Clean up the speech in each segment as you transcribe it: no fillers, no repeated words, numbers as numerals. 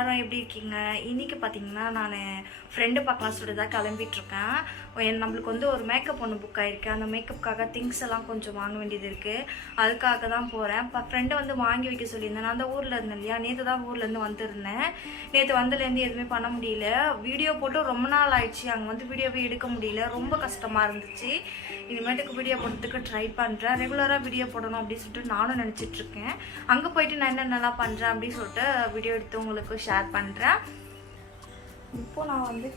எல்லாரும் எப்படி இருக்கீங்க? இன்னைக்கு பார்த்தீங்கன்னா நான் ஃப்ரெண்டு பார்க்கலாம் சொல்லிட்டு தான் கிளம்பிட்டுருக்கேன். நம்மளுக்கு வந்து ஒரு மேக்கப் ஒன்று புக் ஆகிருக்கு. அந்த மேக்கப்புக்காக திங்ஸ் எல்லாம் கொஞ்சம் வாங்க வேண்டியது இருக்குது. அதுக்காக தான் போகிறேன். இப்போ ஃப்ரெண்டை வந்து வாங்கி வைக்க சொல்லியிருந்தேன். நான் அந்த ஊரில் இருந்தேன் இல்லையா, நேற்று தான் ஊர்லேருந்து வந்திருந்தேன். நேற்று வந்ததுலேருந்து எதுவுமே பண்ண முடியல. வீடியோ போட்டு ரொம்ப நாள் ஆயிடுச்சு. அங்கே வந்து வீடியோவே எடுக்க முடியல. ரொம்ப கஷ்டமாக இருந்துச்சு. இனிமேட்டுக்கு வீடியோ போடுறதுக்கு ட்ரை பண்ணுறேன். ரெகுலராக வீடியோ போடணும் அப்படின்னு சொல்லிட்டு நானும் நினச்சிட்ருக்கேன். அங்கே போயிட்டு நான் என்னென்னலாம் பண்ணுறேன் அப்படின்னு சொல்லிட்டு வீடியோ எடுத்து உங்களுக்கு ஷேர் பண்ணுறேன். இப்போ நான் வந்து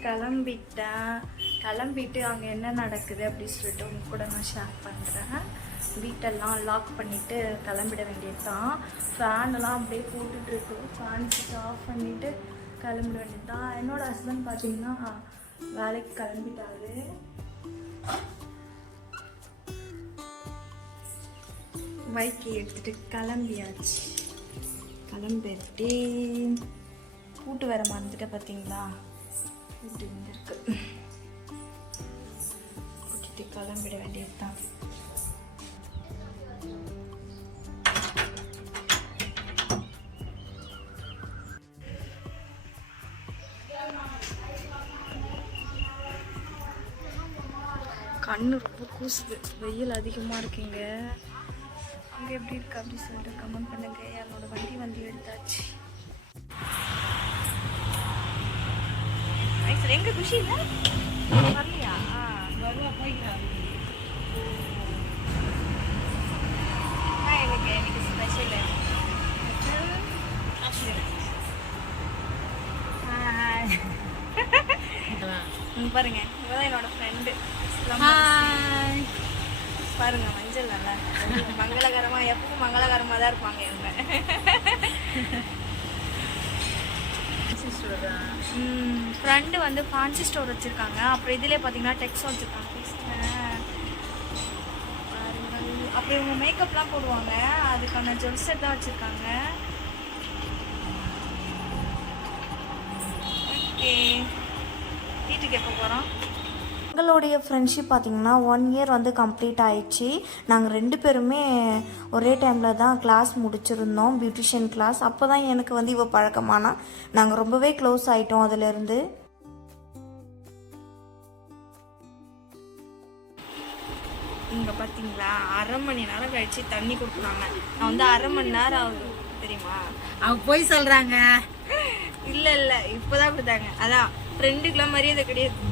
கிளம்பிட்டு அங்கே என்ன நடக்குது அப்படின்னு சொல்லிட்டு உங்க கூட நான் ஷேர் பண்ணுறேன். வீட்டெல்லாம் லாக் பண்ணிவிட்டு கிளம்பிட வேண்டியது தான். ஃபேனெல்லாம் அப்படியே போட்டுட்ருக்கு. ஃபேன் சுவிட்ச் ஆஃப் பண்ணிவிட்டு கிளம்பிட வேண்டியது தான். என்னோடய ஹஸ்பண்ட் பார்த்தீங்கன்னா வேலைக்கு கிளம்பிட்டாரு. பைக்கை எடுத்துகிட்டு கிளம்பியாச்சு. கிளம்பிட்டு பூட்டு வேற மறந்துட்டு பார்த்தீங்களா, பூட்டு இங்கே இருக்கு. கூட்டிட்டு கிளம்பிட வேண்டியது தான். கண்ணு ரொம்ப கூசுது, வெயில் அதிகமாக இருக்குங்க. அங்கே எப்படி இருக்கு அப்படின்னு சொல்லிட்டு கமெண்ட் பண்ணுங்க. என்னோட வண்டி எடுத்தாச்சு. எங்க குஷி இல்லை வரலையா? எனக்கு ஸ்பெஷல் பாருங்க, இவதான் என்னோட ஃப்ரெண்டு. பாருங்க, மஞ்சள் நல்லா மங்களகரமா, எப்பவும் மங்களகரமா தான் இருப்பாங்க இவங்க. ஃப்ரெண்டு வந்து ஃபேன்சி ஸ்டோர் வச்சுருக்காங்க. அப்புறம் இதிலே பார்த்தீங்கன்னா டெக்ஸும் வச்சுருக்காங்க. அப்புறம் இவங்க மேக்கப்லாம் போடுவாங்க. அதுக்கான ஜுவல் செட் தான் வச்சுருக்காங்க. ஓகே, வீட்டுக்கு எப்போ போகிறோம்? எங்களுடைய ஃப்ரெண்ட்ஷிப் பார்த்திங்கன்னா 1 இயர் வந்து கம்ப்ளீட் ஆயிடுச்சு. நாங்கள் 2 பேருமே ஒரே டைமில் தான் கிளாஸ் முடிச்சிருந்தோம், பியூட்டிஷியன் கிளாஸ். அப்போ தான் எனக்கு வந்து இவ பழக்கமானா. நாங்கள் ரொம்பவே க்ளோஸ் ஆகிட்டோம் அதிலேருந்து. இங்கே பார்த்தீங்களா, 1/2 மணி நேரம் கழிச்சு தண்ணி கொடுக்குறாங்க. நான் வந்து 1/2 மணி நேரம் ஆகுது தெரியுமா? அவங்க போய் சொல்கிறாங்க. இல்லை இப்போ தான் கொடுத்தாங்க. அதான் ஃப்ரெண்டுக்கெலாம் மரியாதை கிடையாது.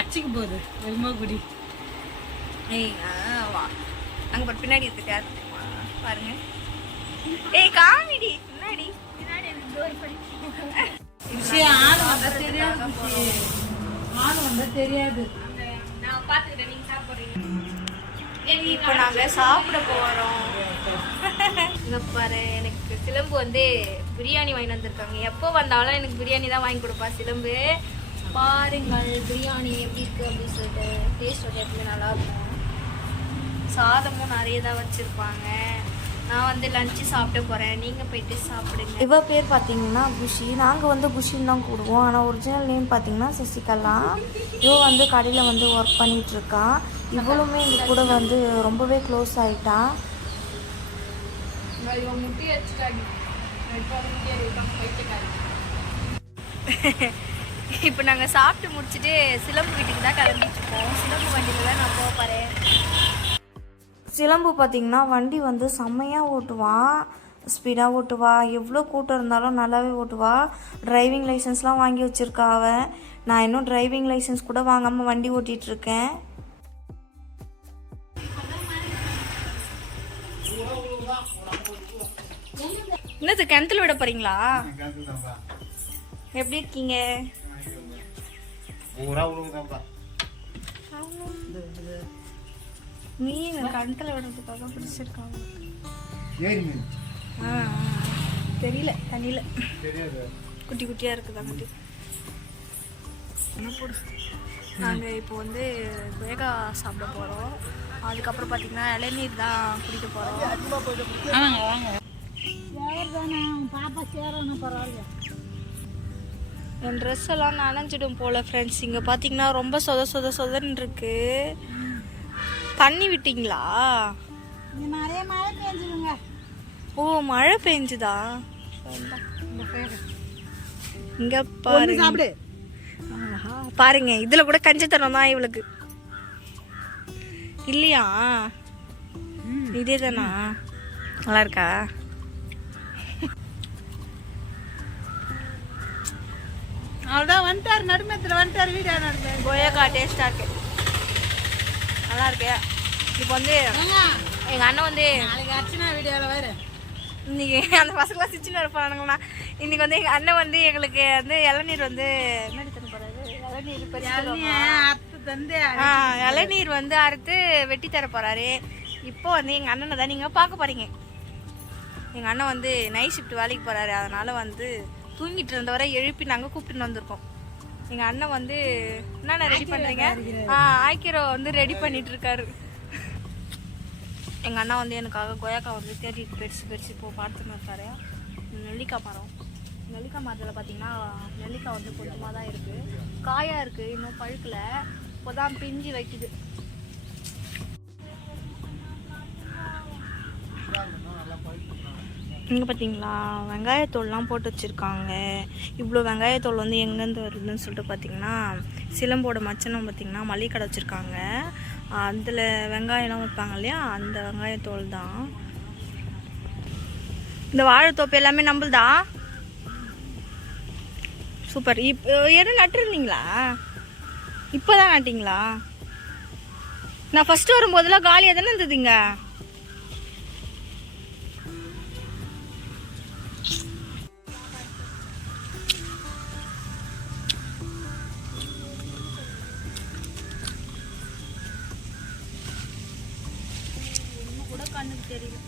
அச்சுக்கு போகுது வெறுமா குடி. அங்கே பின்னாடி எடுத்துட்டு பாருங்க. ஏய் காமெடி பின்னாடி தெரியாது. நான் பார்த்துக்கிறேன், நீங்க சாப்பிடுறீங்க. இப்போ நாங்கள் சாப்பிட போகிறோம். இங்கே பாரு, எனக்கு சிலம்பு வந்து பிரியாணி வாங்கி வந்திருக்காங்க. எப்போ வந்தாலும் எனக்கு பிரியாணி தான் வாங்கி கொடுப்பா சிலம்பு. பாருங்கள் பிரியாணி எப்படி இருக்குது அப்படின்னு சொல்லிட்டு. டேஸ்ட் வந்து எப்பவுமே நல்லாயிருக்கும். சாதமும் நிறைய தான் வச்சுருப்பாங்க. நான் வந்து லஞ்சு சாப்பிட போகிறேன், நீங்கள் போயிட்டு சாப்பிடுங்க. இவ பேர் பார்த்தீங்கன்னா குஷி. நாங்கள் வந்து குஷின்னு தான் கூடுவோம். ஆனால் ஒரிஜினல் நேம் பார்த்தீங்கன்னா சசிகலா. இவ வந்து கடையில் வந்து ஒர்க் பண்ணிகிட்ருக்கா. இவளுமே இந்த கூட வந்து ரொம்பவே க்ளோஸ் ஆகிட்டா. இப்போ நாங்கள் சாப்பிட்டு முடிச்சுட்டு சிலம்பு வீட்டுக்கு தான் கிளம்பிட்டுருக்கோம். சிலம்பு வண்டியில் தான் நான் போகிறேன். சிலம்பு பார்த்திங்கன்னா வண்டி வந்து செம்மையாக ஓட்டுவான், ஸ்பீடாக ஓட்டுவா. எவ்வளோ கூட்டம் இருந்தாலும் நல்லாவே ஓட்டுவா. டிரைவிங் லைசன்ஸ்லாம் வாங்கி வச்சுருக்கா அவன். நான் இன்னும் டிரைவிங் லைசன்ஸ் கூட வாங்காமல் வண்டி ஓட்டிகிட்ருக்கேன். என்னது கிணத்துல விட போகிறீங்களா? எப்படி இருக்கீங்க? மீன் கணத்துல விடுறதுக்காக பிடிச்சிருக்காங்க. தெரியல, தண்ணியில குட்டி குட்டியா இருக்குதாங்க. நாங்கள் இப்போ வந்து வேகா சாப்பிட போகிறோம். அதுக்கப்புறம் பார்த்தீங்கன்னா இளநீர் தான் குடிக்க போகிறோம். பாப்பா சேரணும் பரவாயில்ல. என் ட்ரெஸ் எல்லாம் நனைஞ்சிடும் போல ஃப்ரெண்ட்ஸ். இங்கே பார்த்தீங்கன்னா ரொம்ப சொதன்னு இருக்கு. தண்ணி விட்டீங்களா? நிறைய மழை பெஞ்சுதுங்க. ஓ மழை பெஞ்சுதா? இங்க பாருங்க, சாப்பிடு. பாருங்க இதுல கூட கஞ்சத்தனம் தான் இவளுக்கு இல்லையா? இதே தானா? நல்லா இருக்கா? அவ்வளோதான் வந்துட்டாரு, நடுமத்தில் வந்துட்டாரு, வீடியோ நடந்தாரு. கொய்யாக்கா டேஸ்டா இருக்கு, நல்லா இருக்கு. இப்போ வந்து எங்க அண்ணன் வந்து நாளைக்கு அர்ச்சனா வீடியோவில் வேறு இன்னைக்கு அந்த பசங்களாம் சிச்சுன்னு இருப்பானுங்கண்ணா. இன்னைக்கு வந்து எங்கள் அண்ணன் வந்து எங்களுக்கு வந்து இளநீர் வந்து என்ன தர போறாரு, இளநீர் அறுத்து தந்து இளநீர் வந்து அறுத்து வெட்டி தர போறாரு. இப்போ வந்து எங்கள் அண்ணனை தான் நீங்கள் பார்க்க போறீங்க. எங்கள் அண்ணன் வந்து நைட் ஷிஃப்ட் வேலைக்கு போறாரு, அதனால வந்து தூங்கிட்டு இருந்தவரை எழுப்பி நாங்கள் கூப்பிட்டுன்னு வந்திருக்கோம். எங்கள் அண்ணன் வந்து என்னென்ன ரெடி பண்ணுறீங்க? ஆய்க்கீரை வந்து ரெடி பண்ணிட்டு இருக்காரு. எங்கள் அண்ணா வந்து எனக்காக கொய்யாக்கா வந்து தேடிட்டு பெருசு இப்போ பார்த்துன்னு இருக்காரு. நெல்லிக்காய் மரம், நெல்லிக்காய் மரத்தில் பார்த்தீங்கன்னா நெல்லிக்காய் வந்து கொஞ்சமாக தான் இருக்குது, காயாக இருக்குது, இன்னும் பழுக்கலை, இப்போ தான் பிஞ்சு வைக்குது. இங்கே பார்த்தீங்களா வெங்காயத்தோல்லாம் போட்டு வச்சுருக்காங்க. இவ்வளோ வெங்காயத்தோல் வந்து எங்கேருந்து வருதுன்னு சொல்லிட்டு பார்த்தீங்கன்னா சிலம்போட மச்சனம் பார்த்தீங்கன்னா மளிகை கடை வச்சுருக்காங்க, அதில் வெங்காயம்லாம் வைப்பாங்க இல்லையா, அந்த வெங்காயத்தோல் தான். இந்த வாழைத்தோப்பு எல்லாமே நம்மள்தா. சூப்பர். இப்போ எதுவும் நட்டுருந்தீங்களா? இப்போ தான் நட்டிங்களா? நான் ஃபஸ்ட்டு வரும்போதெல்லாம் காலியாக தானே இருந்ததுங்க. கண்ணுக்கு தெரியும்.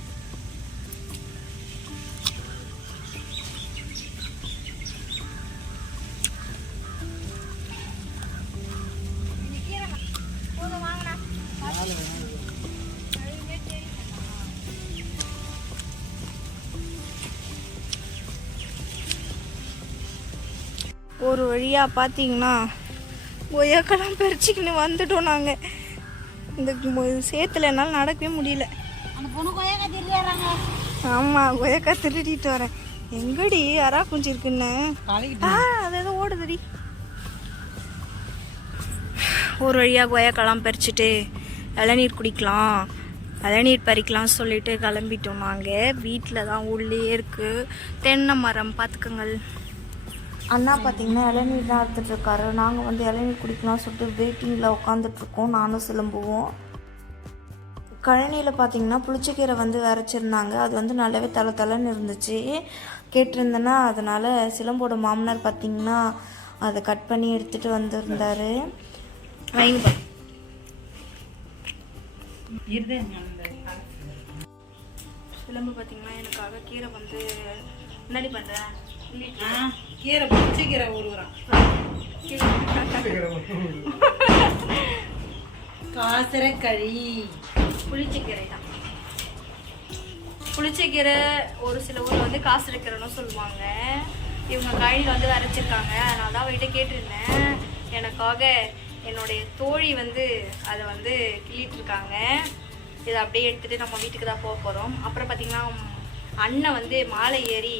ஒரு வழியா பார்த்தீங்கன்னா கொய்யாக்கெல்லாம் பறிச்சுக்கின்னு வந்துட்டோம் நாங்கள். இந்த சேத்துல என்னால் நடக்கவே முடியல. ஆமாம், கொய்யாக்கா திருடிட்டு வரேன். எங்கடி யாரா குஞ்சு இருக்குன்னு அது ஏதோ ஓடுதுடி. ஒரு வழியாக கொய்யாக்காலாம் பறிச்சுட்டு இளநீர் குடிக்கலாம், இளநீர் பறிக்கலாம் சொல்லிட்டு கிளம்பிட்டோம் நாங்கள். வீட்டில் தான் உள்ளே இருக்குது தென்னை மரம், பார்த்துக்கங்கள். அண்ணா பார்த்தீங்கன்னா இளநீர் தான் எடுத்துகிட்ருக்காரு. நாங்கள் வந்து இளநீர் குடிக்கலாம் சொல்லிட்டு வெயிட்டிங்கில் உட்காந்துட்ருக்கோம், நானும் சிலம்புவோம். கழனியில் பார்த்தீங்கன்னா புளிச்சக்கீரை வந்து விரைச்சிருந்தாங்க, அது வந்து நல்லாவே தலைன்னு இருந்துச்சு. கேட்டிருந்தேன்னா அதனால் சிலம்போட மாமனார் பார்த்தீங்கன்னா அதை கட் பண்ணி எடுத்துகிட்டு வந்திருந்தார். வாங்கிப்பா. சிலம்பு பார்த்தீங்கன்னா எனக்காக கீரை வந்து முன்னாடி பண்ணுறேன். கீரை புளிச்சக்கீரை ஊறுறான், காசரக்கழி புளிச்சக்கீரை தான். புளிச்சக்கீரை ஒரு சில ஊரில் வந்து காசரக்கீரைன்னு சொல்லுவாங்க. இவங்க கழனியில் வந்து விரைச்சிருக்காங்க, அதனால தான் அவர்கிட்ட கேட்டிருந்தேன். எனக்காக என்னுடைய தோழி வந்து அதை வந்து கிள்ளிட்டுருக்காங்க. இதை அப்படியே எடுத்துகிட்டு நம்ம வீட்டுக்கு தான் போக போகிறோம். அப்புறம் பார்த்திங்கன்னா அண்ணன் வந்து மாலை ஏறி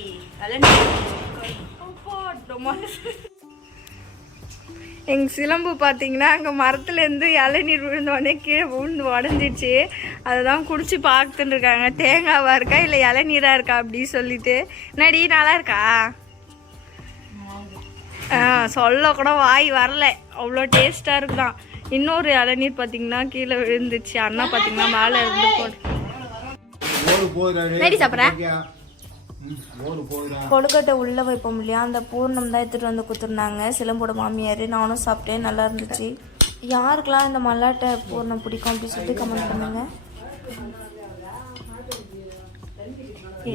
எங்கள் சிலம்பு பார்த்தீங்கன்னா அங்கே மரத்துலேருந்து இளநீர் விழுந்தோடனே கீழே விழுந்து உடஞ்சிச்சு. அதை தான் குடிச்சு பார்த்துட்டு இருக்காங்க, தேங்காவாக இருக்கா இல்லை இளநீராக இருக்கா அப்படின்னு சொல்லிட்டு. நடி நல்லா இருக்கா? சொல்ல கூட வாய் வரல, அவ்வளோ டேஸ்ட்டாக இருக்குதான். இன்னொரு இளநீர் பார்த்தீங்கன்னா கீழே விழுந்துச்சு. அண்ணா பார்த்தீங்கன்னா மேலே இருந்து போட்டு நடி சாப்பிட்றேன். கொழுக்கட்டை உள்ளே வைப்போம் இல்லையா, அந்த பூர்ணம் தான் எடுத்துகிட்டு வந்து கொடுத்துருந்தாங்க சிலம்போட மாமியார். நானும் சாப்பிட்டேன், நல்லா இருந்துச்சு. யாருக்கெல்லாம் இந்த மல்லாட்டை பூர்ணம் பிடிக்கும் அப்படின்னு சொல்லிட்டு கமெண்ட் பண்ணுங்க.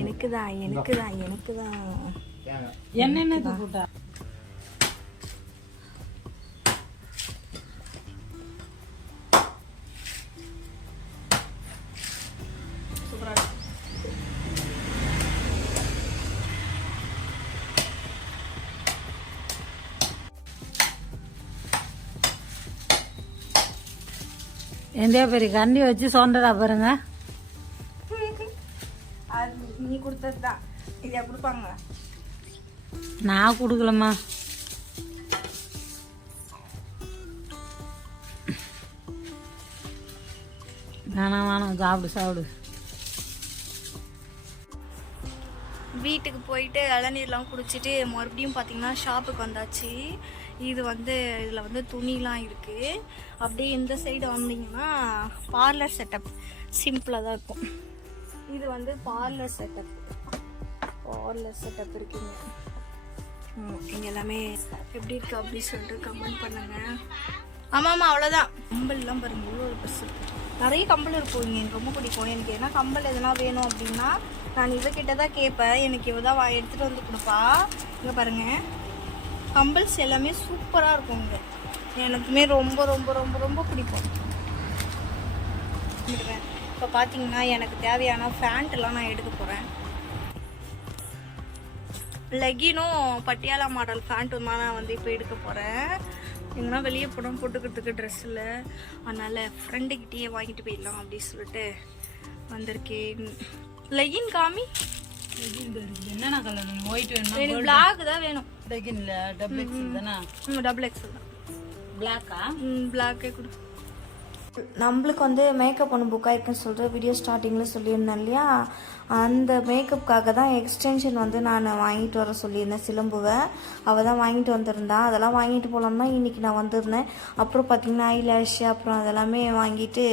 எனக்கு தான் என்னென்ன போட்டா சூப்பராக. எந்த பெரிய கண்டி வச்சு சொண்டடா பாருங்க. அது நீ கொடுத்தது தான் இதையா கொடுப்பாங்க? நான் கொடுக்கலம்மா. வேணாம் சாப்பிடு. வீட்டுக்கு போயிட்டு இளநீர்லாம் குடிச்சிட்டு மறுபடியும் பார்த்தீங்கன்னா ஷாப்புக்கு வந்தாச்சு. இது வந்து இதில் வந்து துணிலாம் இருக்குது. அப்படியே இந்த சைடு வந்தீங்கன்னா பார்லர் செட்டப் சிம்பிளாக தான் இருக்கும். இது வந்து பார்லர் செட்டப் இருக்குங்க. இங்கே எல்லாமே எப்படி இருக்குது அப்படின்னு சொல்லிட்டு கமெண்ட் பண்ணுங்கள். ஆமாம் அவ்வளோதான். கம்பல்லாம் பாருங்கள், இவ்வளோ ஒரு ட்ரெஸ் இருக்குது. நிறைய கம்பல் இருக்கும் இங்கே. எனக்கு ரொம்ப பிடிக்கும். எனக்கு என்ன கம்பல் எதுனா வேணும் அப்படின்னா நான் இவகிட்ட தான் கேட்பேன். எனக்கு இவ தான் எடுத்துகிட்டு வந்து கொடுப்பா. இங்கே பாருங்கள், கம்பல்ஸ் எல்லாமே சூப்பராக இருக்கும் இங்கே. எனக்குமே ரொம்ப ரொம்ப ரொம்ப ரொம்ப பிடிக்கும். இப்போ பார்த்தீங்கன்னா எனக்கு தேவையான ஃபேண்ட்டெல்லாம் நான் எடுக்க போகிறேன். லெகினும் பட்டியாலா மாடல் ஃபேண்ட்டும் தான் நான் வந்து இப்போ எடுக்க போகிறேன். எங்கன்னா வெளியே போனோம் போட்டுக்கிறதுக்கு ட்ரெஸ் இல்லை, அதனால் ஃப்ரெண்டுக்கிட்டேயே வாங்கிட்டு போயிடலாம் அப்படின்னு சொல்லிட்டு வந்திருக்கேன். லெகின் காமி. என்னென்ன கலர் வேணும்? ஒயிட் வேணும்? எனக்கு பிளாக் தான் வேணும். லெகின்ல டபுள் எக்ஸல் தானே? டபுள் எக்ஸல் தான். பிளாக்கா? பிளாக்கே கொடு. நம்மளுக்கு வந்து மேக்கப் ஒன்று புக் ஆயிருக்குன்னு சொல்லிட்டு வீடியோ ஸ்டார்டிங்கில் சொல்லியிருந்தேன் இல்லையா, அந்த மேக்கப்புக்காக தான் எக்ஸ்டென்ஷன் வந்து நான் வாங்கிட்டு வர சொல்லியிருந்தேன். சிலம்புவை அவள் தான் வாங்கிட்டு வந்திருந்தா. அதெல்லாம் வாங்கிட்டு போகலாம் தான் இன்றைக்கி நான் வந்திருந்தேன். அப்புறம் பார்த்திங்கன்னா ஐலாஷ் அப்புறம் அதெல்லாமே வாங்கிட்டு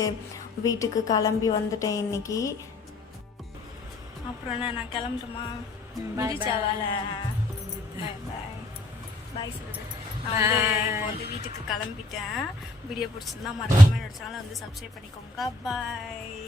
வீட்டுக்கு கிளம்பி வந்துட்டேன் இன்றைக்கி. அப்புறம் என்ன, நான் கிளம்புறேம்மா? முடிச்சா வேலை? பாய் சொல்லுது. நான் வந்து வீட்டுக்கு கிளம்பிட்டேன். வீடியோ பிடிச்சிருந்தா மறக்காம என்னோட சேனலை வந்து சப்ஸ்கிரைப் பண்ணிக்கோங்க. பாய்.